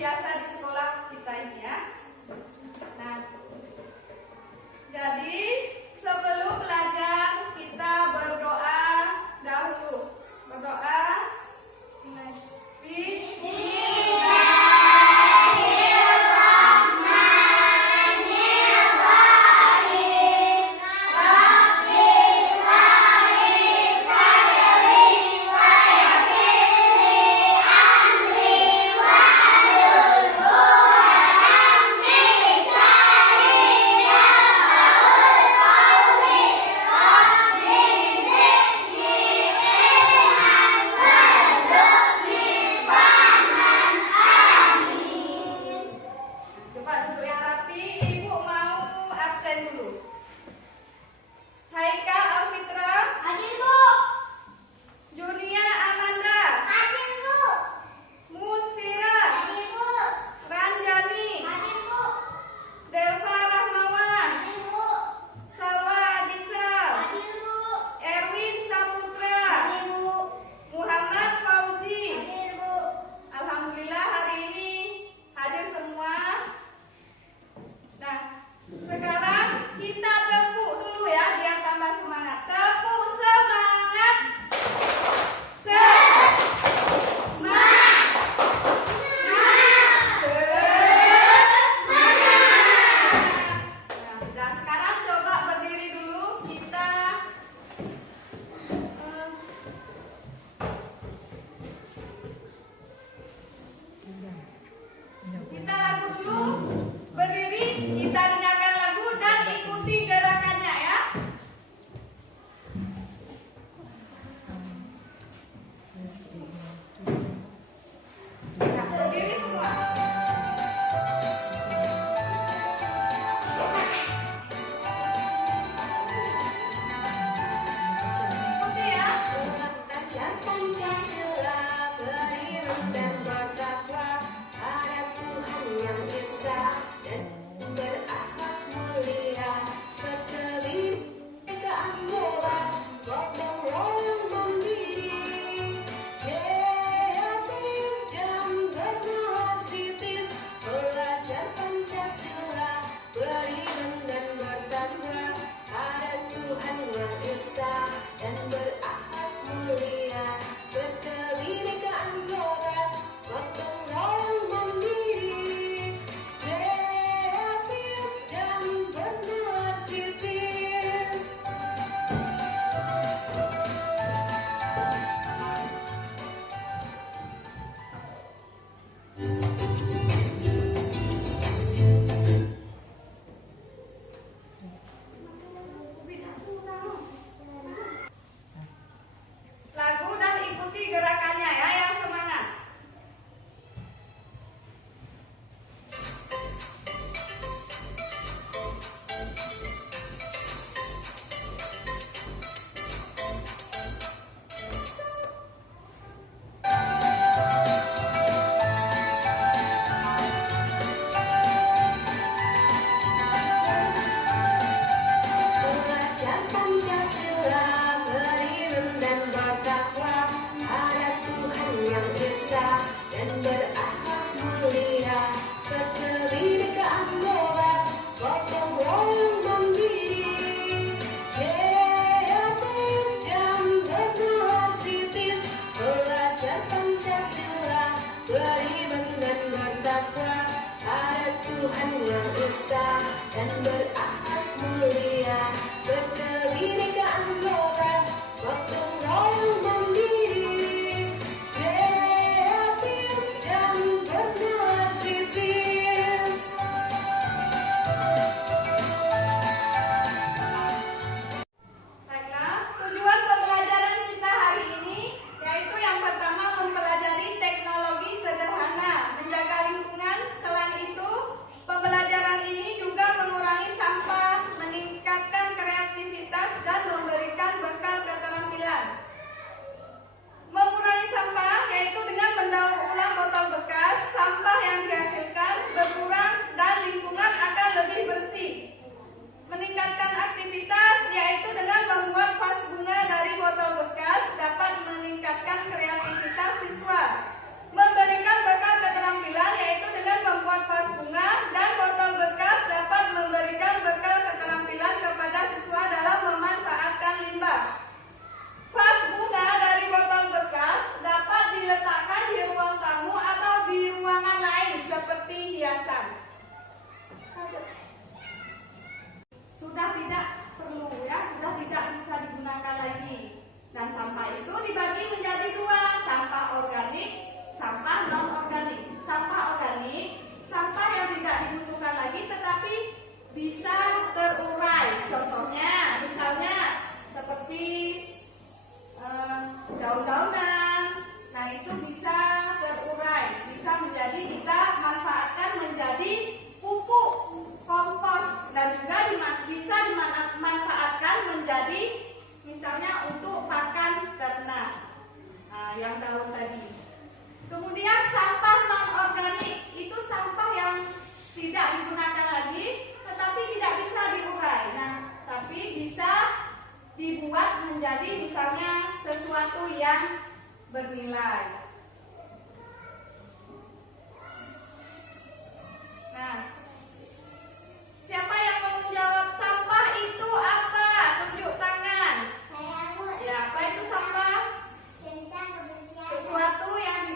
biasa di sekolah kita ini ya. Nah, jadi sebelum belajar kita berdoa dahulu. Berdoa. Kita lagu dulu, berdiri, kita dengarkan lagu dan ikuti gerakannya ya. Berdiri semua. Ikuti ya. Belajar Pancasila, beriman dan bertakwa pada Tuhan yang Esa dan berakhlak mulia, berkebinekaan moral, gotong royong mandiri, kreatif dan bernalar kritis. Belajar Pancasila, beriman dan bertakwa pada Tuhan yang Esa dan berakhlak mulia, berkebinekaan moral, gotong royong mandiri, kreatif dan bernalar kritis. Lagu dan ikuti gerakannya ya, yang semangat. Belajar Pancasila, beriman dan bertakwa pada Tuhan yang Esa dan berakhlak mulia, berkebinekaan moral, gotong royong mandiri, kreatif dan bernalar kritis. Belajar Pancasila, beriman dan bertakwa pada Tuhan yang Esa dan berakhlak mulia, berkebinekaan moral, gotong royong mandiri, kreatif dan bernalar kritis. Baiklah, tujuan pembelajaran kita hari ini yaitu yang pertama mempelajari teknologi sederhana, menjaga lingkungan. Selain itu, pembelajaran ini juga mengurangi sampah, meningkatkan kreativitas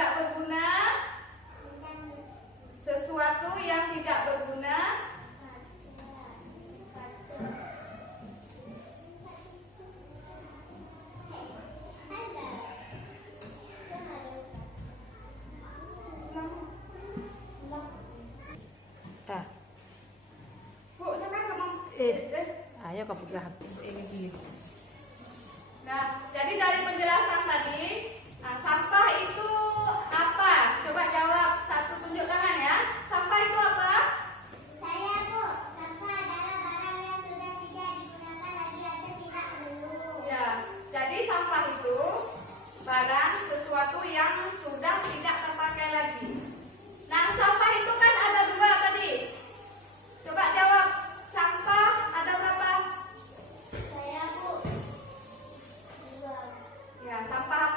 tidak berguna. Sesuatu yang tidak berguna. Ah, Bu, siapa kamu? ayo kamu lihat ini. Nah, jadi dari penjelasan tadi, sampah itu apa? Coba jawab, satu tunjuk tangan ya. Sampah itu apa? Saya Bu, sampah adalah barang yang sudah tidak digunakan lagi atau tidak perlu. Ya, jadi sampah itu barang sesuatu yang sudah tidak terpakai lagi. Nah, sampah itu kan ada dua tadi. Coba jawab, sampah ada berapa? Saya Bu, dua. Ya, sampah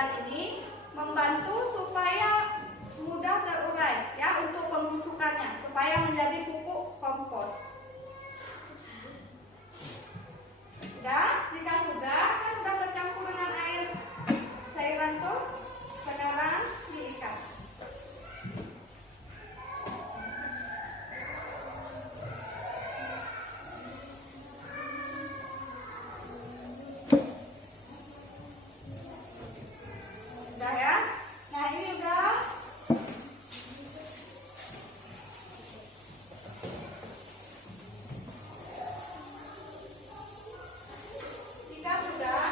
cairan ini membantu supaya mudah terurai ya untuk pembusukannya supaya menjadi pupuk kompos. Jika sudah kan sudah tercampur dengan air cairan tuh, sekarang diikat. Udah ya? Nah ini udah. Jika sudah,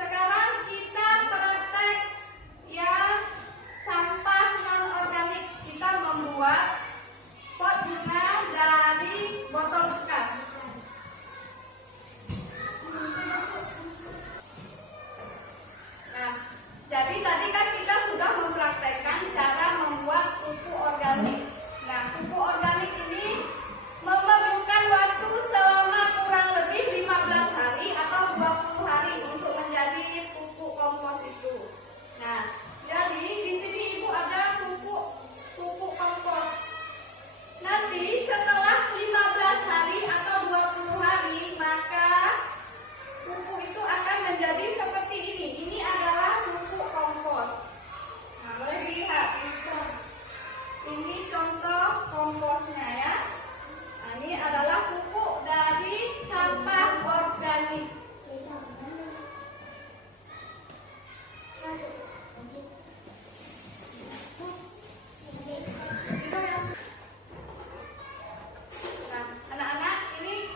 sekarang kita praktek yang sampah non organik. Kita membuat pot bunga dari botol bekas. Nah, jadi tadi kan kita sudah mempraktekkan cara membuat pupuk organik. Nah, pupuk organik ini memerlukan waktu selama kurang lebih 15 hari atau 20 hari untuk menjadi pupuk kompos itu. Nah, jadi di sini Ibu ada pupuk kompos. Nanti setelah 15 hari atau 20 hari maka pupuk itu akan menjadi seperti ini. Ini adalah pupuk kompos. Nah, boleh dilihat. Ini contoh komposnya ya. Nah, ini adalah pupuk dari sampah organik. Nah, anak-anak ini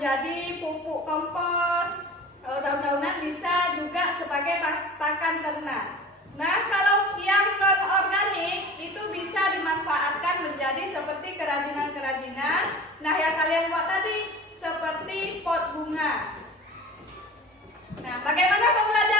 menjadi pupuk kompos. Kalau daun-daunan bisa juga sebagai pakan ternak. Nah, kalau yang non-organik itu bisa dimanfaatkan menjadi seperti kerajinan-kerajinan. Nah, yang kalian buat tadi seperti pot bunga. Nah, bagaimana pembelajaran?